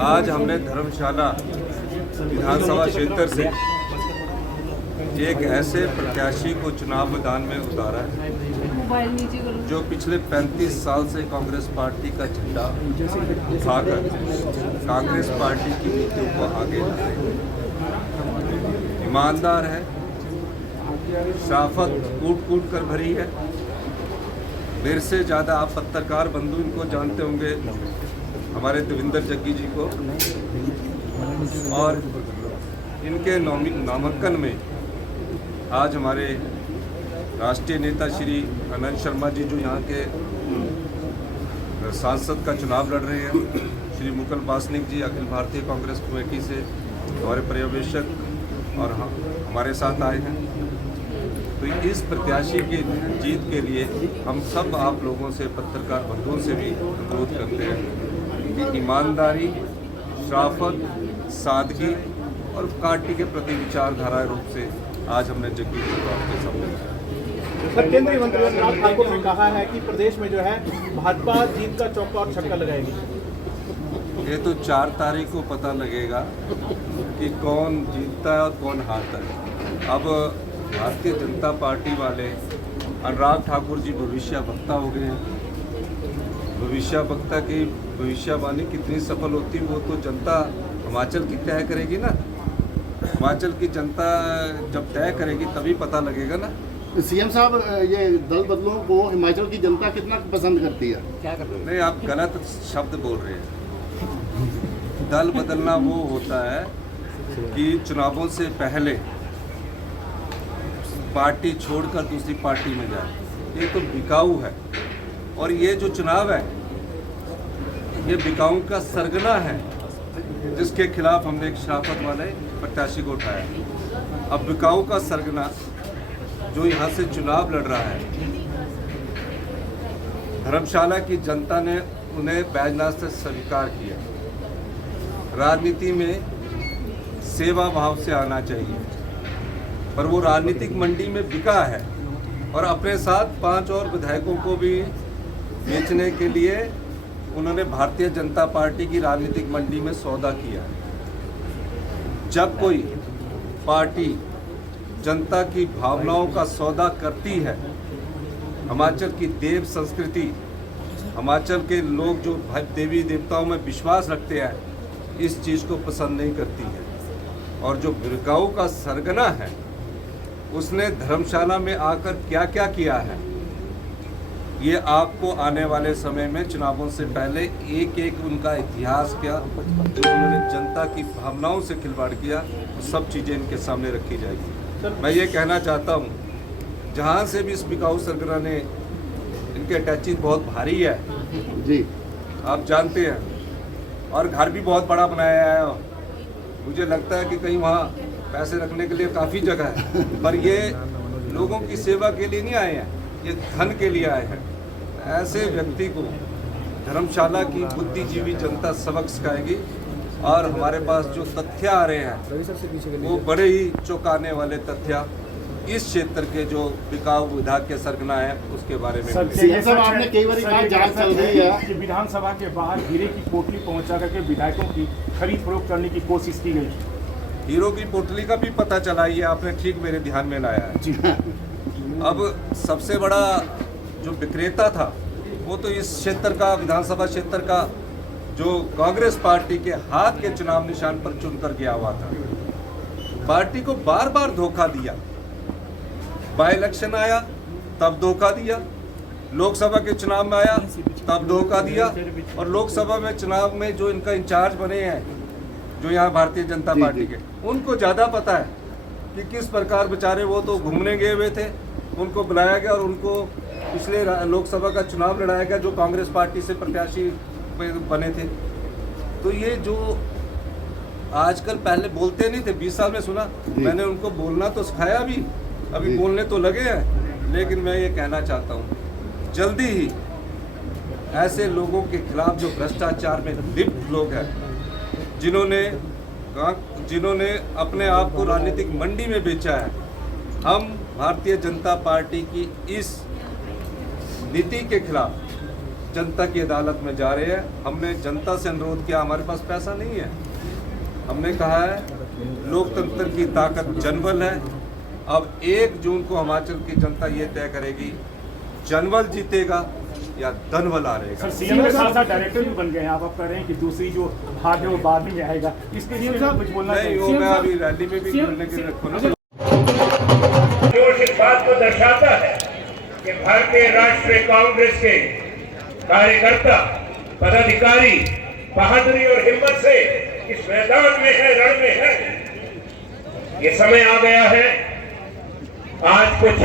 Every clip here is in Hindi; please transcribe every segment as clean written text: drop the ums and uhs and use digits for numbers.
आज हमने धर्मशाला विधानसभा क्षेत्र से एक ऐसे प्रत्याशी को चुनाव मैदान में उतारा है जो पिछले 35 साल से कांग्रेस पार्टी का झंडा उठाकर कांग्रेस पार्टी की नीतियों को आगे ला रहे हैं। ईमानदार है, शराफत कूट कूट कर भरी है। मेरे से ज़्यादा आप पत्रकार बंधु इनको जानते होंगे, हमारे देवेंद्र जग्गी जी को, और इनके नामांकन में आज हमारे राष्ट्रीय नेता श्री आनंद शर्मा जी जो यहाँ के सांसद का चुनाव लड़ रहे हैं, श्री मुकुल वासनिक जी अखिल भारतीय कांग्रेस कमेटी से हमारे पर्यवेक्षक और हमारे साथ आए हैं। तो इस प्रत्याशी की जीत के लिए हम सब आप लोगों से, पत्रकार बंधुओं से भी अनुरोध करते हैं कि ईमानदारी, शराफत, सादगी और पार्टी के प्रति विचारधारा रूप से आज हमने जग्गी जी को आपके सामने रखा। सर, केंद्रीय मंत्री अनुराग ठाकुर ने कहा है कि प्रदेश में जो है भाजपा जीत का चौका और छक्का लगाएगी। ये तो 4 तारीख को पता लगेगा कि कौन जीतता है और कौन हारता है। अब भारतीय जनता पार्टी वाले अनुराग ठाकुर जी भविष्य वक्ता हो गए हैं। भविष्य वक्ता की भविष्यवाणी कितनी सफल होती वो तो जनता हिमाचल की तय करेगी ना। हिमाचल की जनता जब तय करेगी तभी पता लगेगा ना। सीएम साहब, ये दल बदलों को हिमाचल की जनता कितना पसंद करती है? क्या कर रहे हैं? नहीं, आप गलत शब्द बोल रहे हैं। दल बदलना वो होता है कि चुनावों से पहले पार्टी छोड़कर दूसरी पार्टी में जाए। ये तो बिकाऊ है, और ये जो चुनाव है ये बिकाऊ का सरगना है, जिसके खिलाफ हमने एक शराफत वाले प्रत्याशी को उठाया। अब बिकाऊ का सरगना जो यहाँ से चुनाव लड़ रहा है, धर्मशाला की जनता ने उन्हें बैजनाथ से स्वीकार किया। राजनीति में सेवा भाव से आना चाहिए, पर वो राजनीतिक मंडी में बिका है और अपने साथ 5 और विधायकों को भी बेचने के लिए उन्होंने भारतीय जनता पार्टी की राजनीतिक मंडी में सौदा किया। जब कोई पार्टी जनता की भावनाओं का सौदा करती है, हिमाचल की देव संस्कृति, हिमाचल के लोग जो देवी देवताओं में विश्वास रखते हैं, इस चीज़ को पसंद नहीं करती है। और जो बिकाऊ का सरगना है, उसने धर्मशाला में आकर क्या क्या किया है, ये आपको आने वाले समय में चुनावों से पहले एक एक उनका इतिहास क्या, जो उन्होंने जनता की भावनाओं से खिलवाड़ किया, वो सब चीज़ें इनके सामने रखी जाएगी। मैं ये कहना चाहता हूँ, जहाँ से भी इस बिकाऊ सरगना ने, इनके अटैचिंग बहुत भारी है जी, आप जानते हैं, और घर भी बहुत बड़ा बनाया है। मुझे लगता है कि कहीं वहाँ पैसे रखने के लिए काफ़ी जगह है, पर ये लोगों की सेवा के लिए नहीं आए हैं, ये धन के लिए आए हैं। ऐसे व्यक्ति को धर्मशाला की बुद्धिजीवी जनता सबक सिखाएगी, और हमारे पास जो तथ्य आ रहे हैं वो बड़े ही चौंकाने वाले तथ्य इस क्षेत्र के जो बिकाऊ विधायक के सरगना है उसके बारे में। आपने कई बार कहा जांच चल रही है कि विधानसभा के बाहर हीरे की पोटली पहुंचा करके विधायकों की खरीद फरोख्त करने की कोशिश की गई। हीरो की पोटली का भी पता चला, ये आपने ठीक मेरे ध्यान में लाया है जी। अब सबसे बड़ा जो विक्रेता था वो तो इस क्षेत्र का, विधानसभा क्षेत्र का, जो कांग्रेस पार्टी के हाथ के चुनाव निशान पर चुनकर गया हुआ था। पार्टी को बार बार धोखा दिया, बाई इलेक्शन आया तब धोखा दिया, लोकसभा के चुनाव में आया तब धोखा दिया, और लोकसभा में चुनाव में जो इनका इंचार्ज बने हैं, जो यहाँ भारतीय जनता पार्टी के, उनको ज़्यादा पता है कि किस प्रकार बेचारे, वो तो घूमने गए हुए थे, उनको बुलाया गया और उनको पिछले लोकसभा का चुनाव लड़ाया गया जो कांग्रेस पार्टी से प्रत्याशी बने थे। तो ये जो आजकल, पहले बोलते नहीं थे, 20 साल में सुना, मैंने उनको बोलना तो सिखाया भी, अभी बोलने तो लगे हैं। लेकिन मैं ये कहना चाहता हूँ, जल्दी ही ऐसे लोगों के खिलाफ जो भ्रष्टाचार में लिप्त लोग हैं, जिन्होंने अपने आप को राजनीतिक मंडी में बेचा है, हम भारतीय जनता पार्टी की इस नीति के खिलाफ जनता की अदालत में जा रहे हैं। हमने जनता से अनुरोध किया, हमारे पास पैसा नहीं है। हमने कहा है लोकतंत्र की ताकत जनबल है। अब 1 जून को हिमाचल की जनता ये तय करेगी जनबल जीतेगा या धनबल हारेगा। सर सीएम के साथ साथ डायरेक्टर भी बन गए हैं, आप कह रहे हैं कि दूसरी जो भाग है वो बाद में आएगा, इसके लिए कुछ बोलना नहीं, वो मैं अभी रैली में भी बोलने के लिए जोश इस बात को दर्शाता है कि भारतीय राष्ट्रीय कांग्रेस के कार्यकर्ता पदाधिकारी बहादुरी और हिम्मत से इस मैदान में है, रण में है। ये समय आ गया है आज कुछ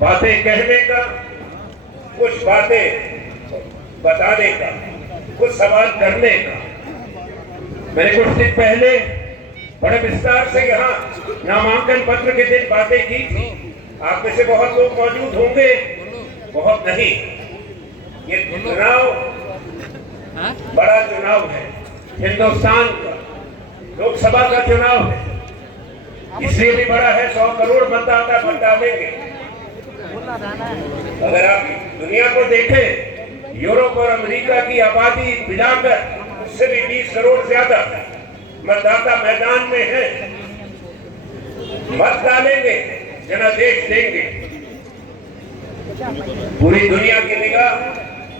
बातें कहने का, कुछ बातें बताने का, कुछ सवाल करने का। मैंने कुछ दिन पहले बड़े विस्तार से यहाँ नामांकन पत्र के दिन बातें की थी। आप में से बहुत लोग मौजूद होंगे, बहुत नहीं। ये चुनाव बड़ा चुनाव है, हिंदुस्तान का लोकसभा का चुनाव है, इसलिए भी बड़ा है। 100 करोड़ मतदाता वोट डालेंगे। अगर आप दुनिया को देखें, यूरोप और अमेरिका की आबादी मिलाकर उससे भी 20 करोड़ ज्यादा मतदाता मैदान में है। मत डालेंगे, जनादेश देंगे। पूरी दुनिया की निगाह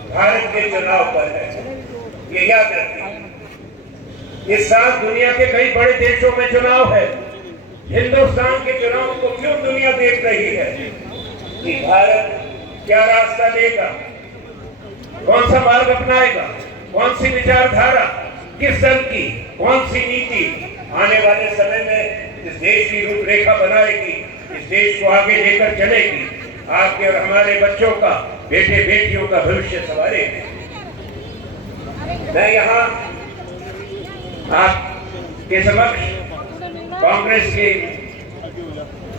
भारत के चुनाव पर है, ये याद रखिए। इस साल दुनिया के कई बड़े देशों में चुनाव है। हिंदुस्तान के चुनाव को क्यों दुनिया देख रही है कि भारत क्या रास्ता लेगा, कौन सा मार्ग अपनाएगा, कौन सी विचारधारा, किस दल की कौन सी नीति आने वाले समय में इस देश की रूपरेखा बनाएगी, इस देश को आगे लेकर चलेगी, आपके और हमारे बच्चों का, बेटे बेटियों का भविष्य संवारेगी। मैं यहाँ आपके समक्ष कांग्रेस के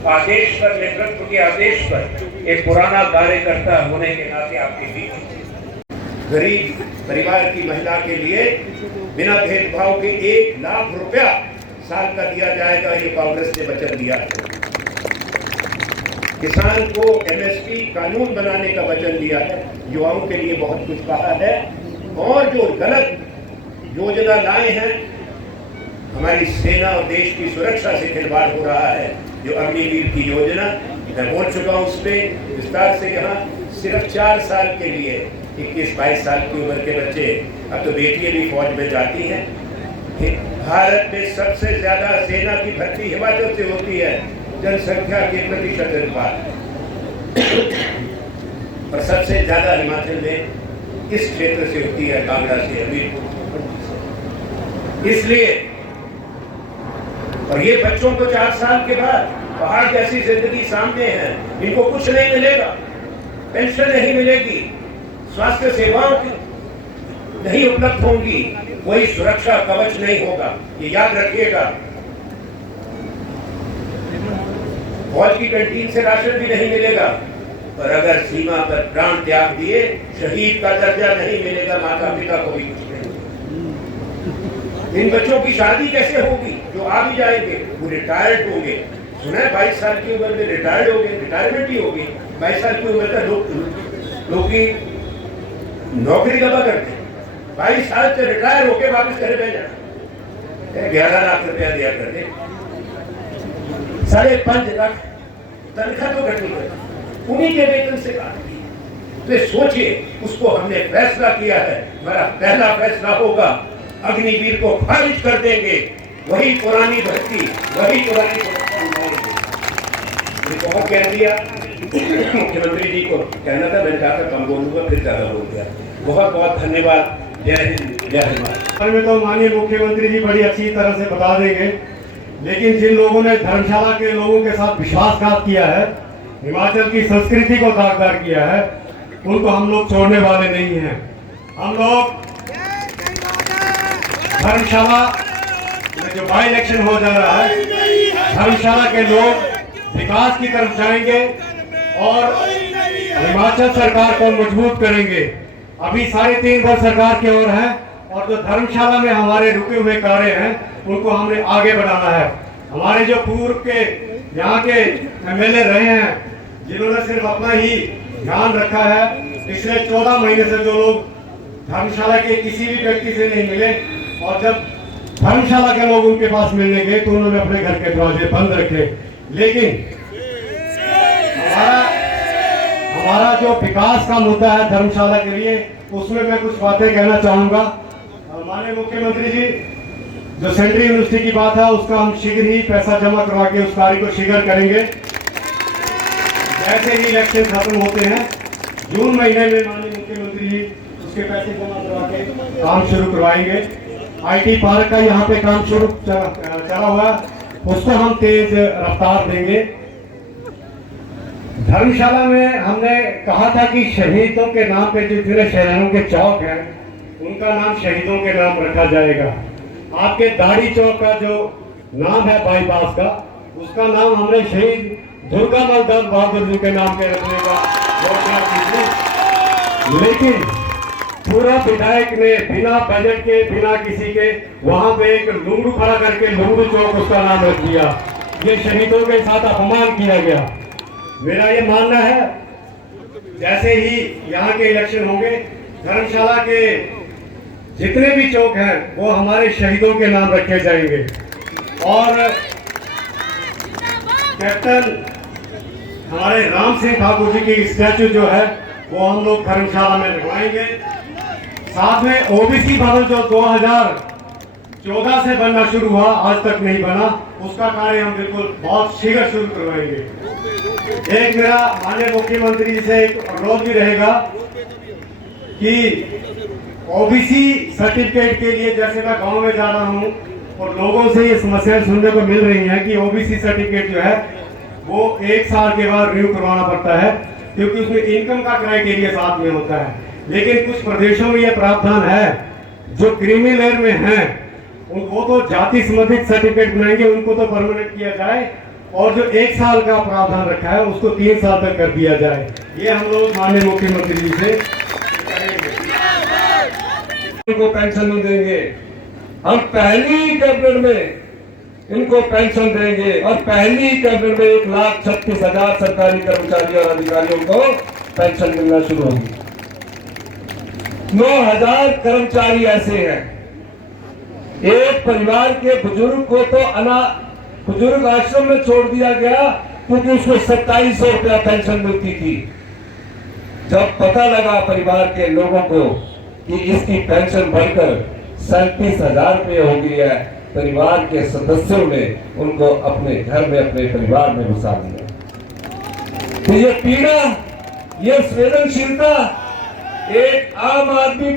आदेश पर, नेतृत्व के आदेश पर एक पुराना कार्यकर्ता होने के नाते आपके बीच गरीब परिवार की महिला के लिए बिना भेदभाव के 1 लाख रुपया साल का दिया जाएगा। ये कांग्रेस ने वचन दिया है। किसान को एमएसपी कानून बनाने का वचन दिया है। युवाओं के लिए बहुत कुछ कहा है। और जो गलत योजना लाए हैं, हमारी सेना और देश की सुरक्षा से खिलवाड़ हो रहा है। जो अग्निवीर की योजना, मैं बोल चुका हूँ उस पर विस्तार से। यहाँ सिर्फ 4 साल के लिए 21-22 साल की उम्र के बच्चे, अब तो बेटियां भी फौज में जाती हैं। भारत में सबसे ज्यादा सेना की भर्ती हिमाचल से होती है, जनसंख्या के प्रतिशत अनुपात, और सबसे ज्यादा हिमाचल में इस क्षेत्र से होती है, कांगड़ा से, हमीरपुर। इसलिए और ये बच्चों को 4 साल के बाद पहाड़ जैसी जिंदगी सामने है। इनको कुछ नहीं मिलेगा, पेंशन नहीं मिलेगी, स्वास्थ्य सेवाओं नहीं उपलब्ध होंगी, कोई सुरक्षा कवच नहीं होगा। ये याद रखिएगा। फौज की कैंटीन से राशन भी नहीं मिलेगा। और अगर सीमा पर प्राण त्याग दिए, शहीद का दर्जा नहीं मिलेगा, माता पिता को भी कुछ नहीं। इन बच्चों की शादी कैसे होगी जो आ भी जाएंगे? वो रिटायर्ड होंगे। सुना है 22 साल की उम्र में रिटायर्ड हो गए, रिटायरमेंट ही होगी। 22 साल की उम्र तक लोग की नौकरी दबा करते हैं। 22 साल से रिटायर होके वापस घर में जाना, 11 लाख रुपया दिया करते, 5.5 लाख तनख्वाह तो घटी है, उन्हीं के वेतन से काट दी। तो सोचिए, उसको हमने फैसला किया है। हमारा पहला फैसला होगा अग्निवीर को खारिज कर देंगे, वही पुरानी भर्ती, वही पुरानी बहुत कह दिया। मुख्यमंत्री जी को कहना था, मैंने कहा था कम बोलूंगा, फिर ज्यादा बोल गया। बहुत बहुत धन्यवाद। जय हिंद, जय हिमाचल। में तो माननीय मुख्यमंत्री जी बड़ी अच्छी तरह से बता देंगे, लेकिन जिन लोगों ने धर्मशाला के लोगों के साथ विश्वासघात किया है, हिमाचल की संस्कृति को दागदार किया है, उनको हम लोग छोड़ने वाले नहीं हैं। हम लोग धर्मशाला में जो बाई इलेक्शन हो जा रहा है, धर्मशाला के लोग विकास की तरफ जाएंगे और हिमाचल सरकार को मजबूत करेंगे। अभी 3.5 वर्ष सरकार की ओर है, और जो धर्मशाला में हमारे रुके हुए कार्य हैं उनको हमने आगे बढ़ाना है। हमारे जो पूर्व के यहाँ के एमएलए रहे हैं, जिन्होंने सिर्फ अपना ही ध्यान रखा है, पिछले 14 महीने से जो लोग धर्मशाला के किसी भी व्यक्ति से नहीं मिले, और जब धर्मशाला के लोग उनके पास मिलने गए तो उन्होंने अपने घर के दरवाजे बंद रखे। लेकिन हमारा जो विकास का मुद्दा है धर्मशाला के लिए, उसमें मैं कुछ बातें कहना चाहूंगा। माननीय मुख्यमंत्री जी, जो सेंट्रल यूनिवर्सिटी की बात है उसका हम शीघ्र ही पैसा जमा करवा के उस कार्य को शीघ्र करेंगे। जैसे ही इलेक्शन खत्म होते हैं जून महीने में माननीय मुख्यमंत्री जी उसके पैसे जमा करवा के काम शुरू करवाएंगे। IT पार्क का यहाँ पे काम शुरू चला हुआ, उसको हम तेज रफ्तार देंगे। धर्मशाला में हमने कहा था कि शहीदों के नाम पे जितने शहरों के चौक हैं उनका नाम शहीदों के नाम रखा जाएगा। आपके दाढ़ी चौक का जो नाम है बाईपास का, उसका नाम हमने शहीद दुर्गामल दास बहादुर जी के नाम पे रखने का घोषणा की थी। लेकिन पूरा विधायक ने बिना बजट के, बिना किसी के वहां पे एक लुंगड़ू खड़ा करके लुंगड़ू चौक उसका नाम रख दिया। ये शहीदों के साथ अपमान किया गया। मेरा ये मानना है जैसे ही यहाँ के इलेक्शन होंगे, धर्मशाला के जितने भी चौक हैं वो हमारे शहीदों के नाम रखे जाएंगे। और कैप्टन हमारे राम सिंह ठाकुर जी की स्टैचू जो है वो हम लोग धर्मशाला में लगवाएंगे। साथ में ओबीसी भवन जो 2014 से बनना शुरू हुआ, आज तक नहीं बना, उसका कार्य हम बिल्कुल बहुत शीघ्र शुरू करवाएंगे। एक मेरा माननीय मुख्यमंत्री जी से एक अनुरोध भी रहेगा कि ओबीसी सर्टिफिकेट के लिए, जैसे मैं गांव में जा रहा हूं और लोगों से ये समस्याएं सुनने को मिल रही हैं कि ओबीसी सर्टिफिकेट जो है वो 1 साल के बाद रिन्यू करवाना पड़ता है, क्योंकि उसमें इनकम का क्राइटेरिया साथ में होता है। लेकिन कुछ प्रदेशों में यह प्रावधान है, जो क्रीमी लेयर में हैं उनको तो जाति संबंधित सर्टिफिकेट बनाएंगे, उनको तो परमानेंट किया जाए, और जो 1 साल का प्रावधान रखा है उसको 3 साल तक कर दिया जाए। ये हम लोग माननीय मुख्यमंत्री जी से इनको पेंशन नहीं देंगे। हम पहली कैबिनेट में इनको पेंशन देंगे और पहली कैबिनेट में 1,36,000 सरकारी कर्मचारी और अधिकारियों को पेंशन मिलना शुरू होगी। 9,000 कर्मचारी ऐसे हैं। एक परिवार के बुजुर्ग को तो बुजुर्ग आश्रम में छोड़ दिया गया क्योंकि उसको 2700 रुपया पेंशन मिलती थी। जब पता लगा परिवार के लोगों को कि इसकी पेंशन बढ़कर 37,000 रुपये हो गई है, परिवार के सदस्यों ने उनको अपने घर में, अपने परिवार में घुसा दिया। तो ये पीड़ा, ये संवेदनशीलता एक आम आदमी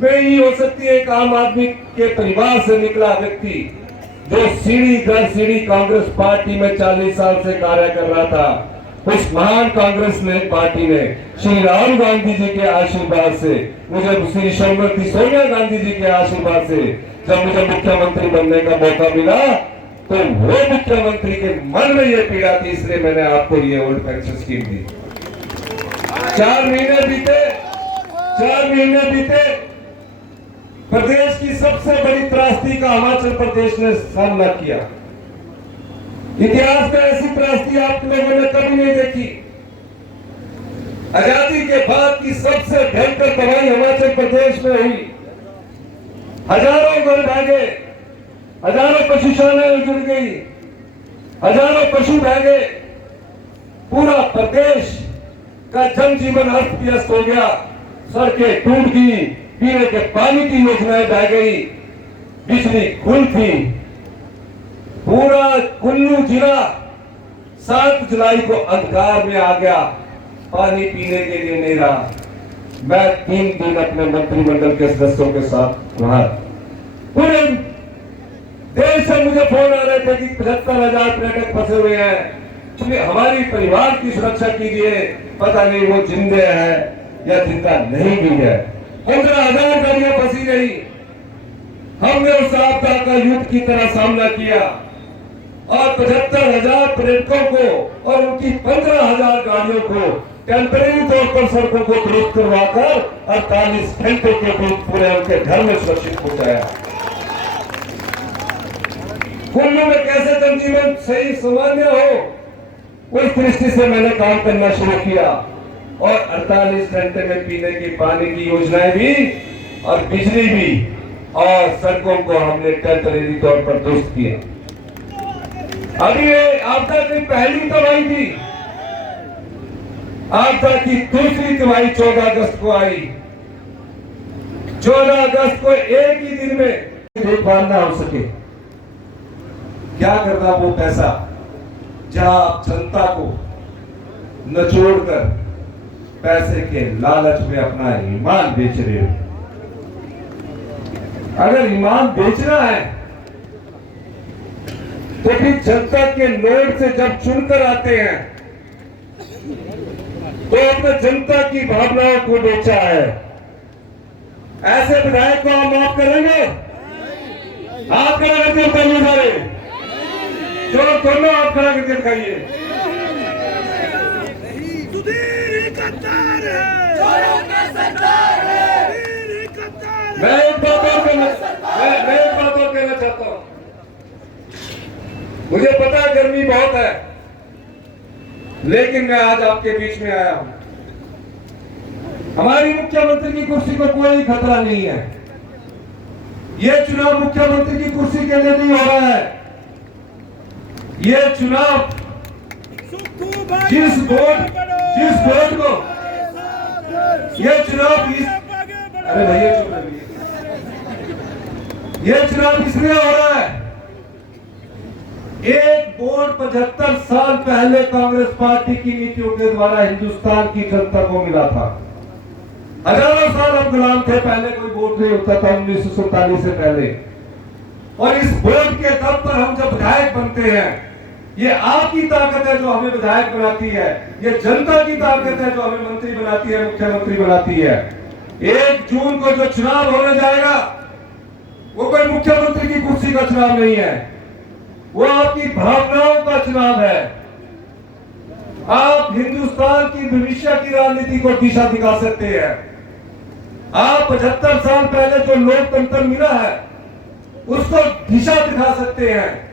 में ही हो सकती है। एक आम आदमी के परिवार से निकला व्यक्ति जो सीढ़ी दर सीढ़ी कांग्रेस पार्टी में 40 साल से कार्य कर रहा था, उस महान कांग्रेस में पार्टी ने श्री राहुल गांधी जी के आशीर्वाद से, मुझे श्री श्रीमती सोनिया गांधी जी के आशीर्वाद से जब मुझे मुख्यमंत्री बनने का मौका मिला, तो वो मुख्यमंत्री के मन में ये पीड़ा थी, इसलिए मैंने आपको ये ओल्ड पेंशन स्कीम दी। 4 महीने बीते, प्रदेश की सबसे बड़ी त्रासदी का हिमाचल प्रदेश ने सामना किया। इतिहास में ऐसी त्रासदी आप लोगों ने कभी नहीं देखी। आजादी के बाद की सबसे भयंकर तबाही हिमाचल प्रदेश में हुई। हजारों घर भागे, हजारों पशुशालाएं उजड़ गई, हजारों पशु भागे, पूरा प्रदेश का जनजीवन अस्त व्यस्त हो गया। सड़कें टूट गई, पीने के पानी की योजनाएं बह गई, बिजली गुल थी। पूरा कुल्लू जिला 7 जुलाई को अंधकार में आ गया, पानी पीने के लिए नहीं रहा। मैं 3 दिन अपने मंत्रिमंडल के सदस्यों के साथ वहां, पूरे देश से मुझे फोन आ रहे थे कि 75,000 पर्यटक फंसे हुए हैं, हमारी परिवार की सुरक्षा कीजिए, पता नहीं वो जिंदे हैं या जिंदा नहीं भी है। 15,000 गाड़ियां फंसी रही। हमने उस आपदा का युद्ध की तरह सामना किया और 75,000 पर्यटकों को और उनकी 15,000 गाड़ियों को टेम्परेरी तौर पर सड़कों को दुरुस्त करवाकर 48 घंटे के बीच पूरे उनके घर में सुरक्षित पहुंचाया। कुल्लू में कैसे जनजीवन सही सामान्य हो, उस दृष्टि से मैंने काम करना शुरू किया और 48 घंटे में पीने की पानी की योजनाएं भी और बिजली भी और सड़कों को हमने टेम्परेरी तौर पर दुरुस्त किया। अभी ये आपदा की पहली तिमाही थी, आपदा की दूसरी तिमाही 14 अगस्त को आई। 14 अगस्त को एक ही दिन में देखभाल ना हो सके, क्या करना वो पैसा जहां आप जनता को नचोड़कर पैसे के लालच में अपना ईमान बेच रहे हो। अगर ईमान बेचना है तो भी जनता के नोट से जब चुनकर आते हैं तो अपने जनता की भावनाओं को बेचा है। ऐसे विधायक को हम माफ करेंगे? हाथ खड़ा करके बताइए सारे, चलो दोनों हाथ खड़ा करके दिखाइए। मैं एक बात और कहना चाहता हूं। मुझे पता है गर्मी बहुत है, लेकिन मैं आज आपके बीच में आया हूं। हमारी मुख्यमंत्री की कुर्सी को कोई खतरा नहीं है। यह चुनाव मुख्यमंत्री की कुर्सी के लिए नहीं हो रहा है। यह चुनाव जिस वोट को यह चुनाव अरे भैया चुप रहिए। यह चुनाव इसलिए हो रहा है, एक वोट 75 साल पहले कांग्रेस पार्टी की नीतियों के द्वारा हिंदुस्तान की जनता को मिला था। हजारों साल हम गुलाम थे, पहले कोई वोट नहीं होता था 1947 से पहले। और इस वोट के दम पर हम जब विधायक बनते हैं, ये आपकी ताकत है जो हमें विधायक बनाती है, ये जनता की ताकत है जो हमें मंत्री बनाती है, मुख्यमंत्री बनाती है। 1 जून को जो चुनाव होने जाएगा वो कोई मुख्यमंत्री की कुर्सी का चुनाव नहीं है, वो आपकी भावनाओं का चुनाव है। आप हिंदुस्तान की भविष्य की राजनीति को दिशा दिखा सकते हैं। आप 75 साल पहले जो लोकतंत्र मिला है उसको दिशा दिखा सकते हैं।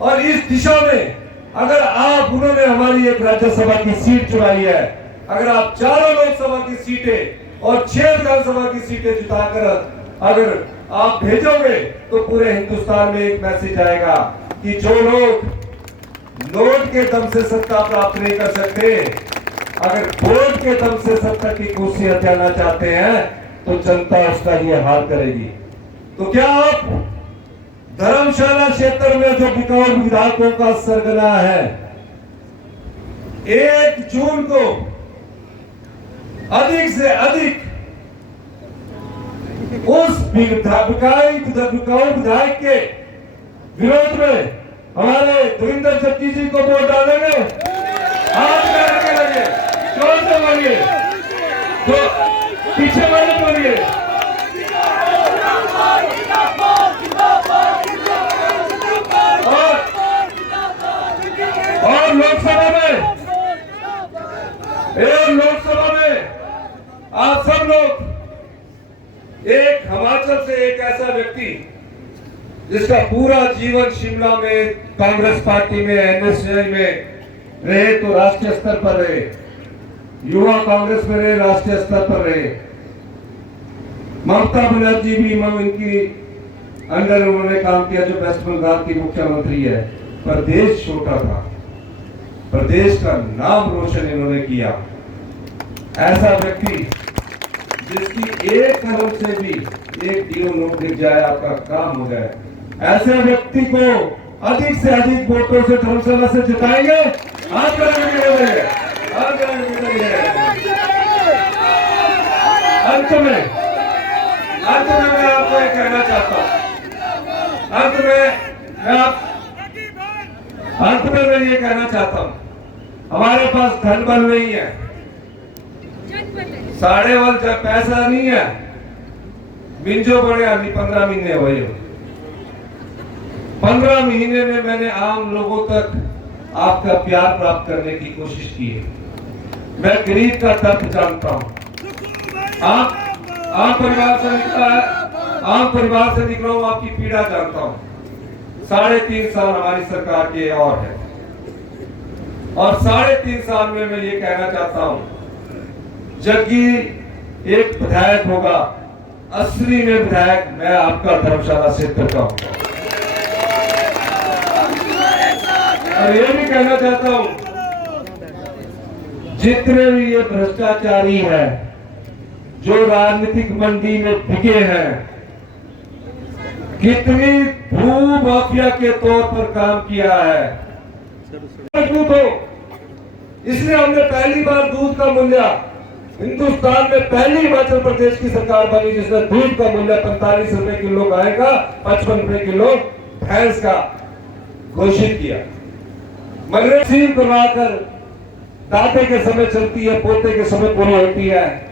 और इस दिशा में अगर आप उन्होंने हमारी एक राज्यसभा की सीट चुराई है, अगर आप 4 लोकसभा की सीटें और 6 विधानसभा की सीटें जिताकर अगर आप भेजोगे तो पूरे हिंदुस्तान में एक मैसेज आएगा कि जो लोग नोट के दम से सत्ता प्राप्त नहीं कर सकते, अगर वोट के दम से सत्ता की कुर्सी हथियाना चाहते हैं तो जनता उसका ये हाल करेगी। तो क्या आप धर्मशाला क्षेत्र में जो बिकाऊ विधायकों का सरगना है, 1 जून को अधिक से अधिक उस बिकाऊ विधायक के विरोध में हमारे धुरिंदर जग्गी जी को वोट डालेंगे? हाथ करके लगे, जोर से बोलिए, तो पीछे वाले बोलिए। और लोकसभा में आप सब लोग, एक हिमाचल से एक ऐसा व्यक्ति जिसका पूरा जीवन शिमला में कांग्रेस पार्टी में एनएसयूआई में रहे तो राष्ट्रीय स्तर पर रहे, युवा कांग्रेस में रहे, राष्ट्रीय स्तर पर रहे। ममता बनर्जी भी इनकी अंडर उन्होंने काम किया जो वेस्ट बंगाल की मुख्यमंत्री है। प्रदेश छोटा था, प्रदेश का नाम रोशन इन्होंने किया। ऐसा व्यक्ति जिसकी एक कदम से भी एक डीओ नोट दिख जाए आपका काम हो जाए, ऐसे व्यक्ति को अधिक से अधिक वोटों से धर्मशाला से जिताएंगे। हाथ अंत में मैं आपको ये कहना चाहता हूं, अंत में मैं ये कहना चाहता हूं, हमारे पास धन बल नहीं है, साढ़े वाल पैसा नहीं है, मिंजो बड़े आदमी 15 महीने हुए। 15 महीने में मैंने आम लोगों तक आपका प्यार प्राप्त करने की कोशिश की है। मैं गरीब का दर्द जानता हूं। आप आम परिवार से निकला हूं, आपकी पीड़ा जानता हूं। 3.5 साल हमारी सरकार के और है, और 3.5 साल में मैं ये कहना चाहता हूं जबकि एक विधायक होगा, असली में विधायक मैं आपका धर्मशाला क्षेत्र का हूं। और ये भी कहना चाहता हूं, जितने भी ये भ्रष्टाचारी हैं जो राजनीतिक मंडी में बिके हैं, कितनी भू माफिया के तौर पर काम किया है, मजबूत हो। इसलिए हमने पहली बार दूध का मूल्य, हिंदुस्तान में पहली हिमाचल प्रदेश की सरकार बनी जिसने दूध का मूल्य 45 रुपए किलो गाय का, 55 रुपए किलो भैंस का घोषित किया। मगर सील करवाकर दाते के समय चलती है, पोते के समय पूरी होती है।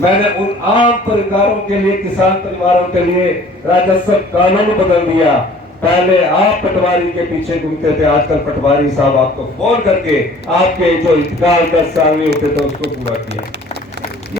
मैंने उन आम परिवारों के लिए, किसान परिवारों के लिए राजस्व कानून बदल दिया। पहले आप पटवारी के पीछे घूमते थे, आजकल पटवारी साहब आपको फोन करके आपके जो इंतकाल 10 साल में होते थे उसको पूरा किया।